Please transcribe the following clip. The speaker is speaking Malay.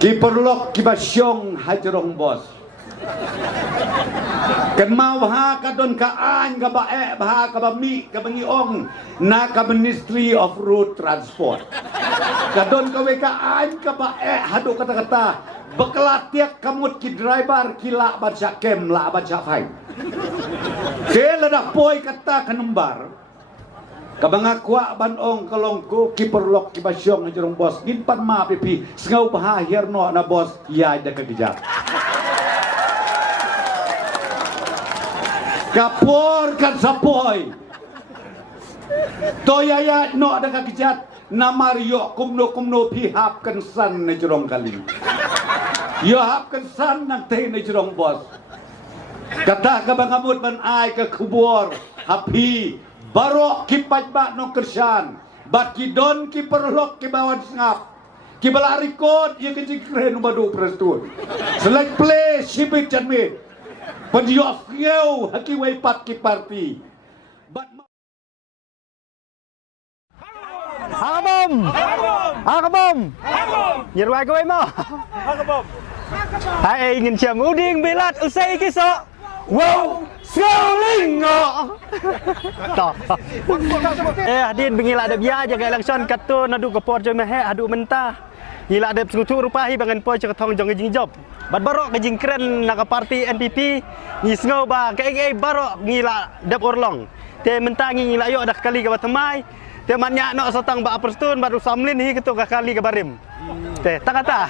Kiperlok kibasyong hajrong bos. Kan mau ha kadon kaan ka bae baha ka bami ka bangiong na ka Ministry of Road Transport. Kadon ka we kaan ka bae hadu kata-kata bekelatiak kamut ki driver kila baca kem la baca fine. Kela dah poi kata kanumbar. Kabangakwa banong kalongko kiperlok kibasyong hajrong bos ginpan ma pipi sengau baha herno na bos ya da kagijat. Kapor kan sapoy. Toyaya no ada kakijat na Mario kumno pihap kan san na jurong kali. Yo hap kan san nang teh na jurong bos. Kata kabangamut ban ay ke kubor hapi barok kipat ba no kersan bat kidon ki perlok ki bawan ngap ki balarikot ye ke kren badu prestun. Select play sibit janmi. Pendiok ngeu haki waipat ki parti. Hakabom! Hakabom! Nyerwai ko mo. Hakabom! Hai ingin siam uding bilat usai kisok. Wow! Skolingo! Toh. Adin bengila ada biar jaga election katu nadu ke por jome he adu mentah. Ngila ada sekutu rupahi bangan po cakatong jong jing job. Bat barok ke jing keren nak parti NPP ni sngau ba ke barok ngila dep orlong. Te mentah ngila yo dah kali ke batemai. Te manyak nok satang ba perstun baru samlin hi ketu ka kali ke barim. Te tak kata.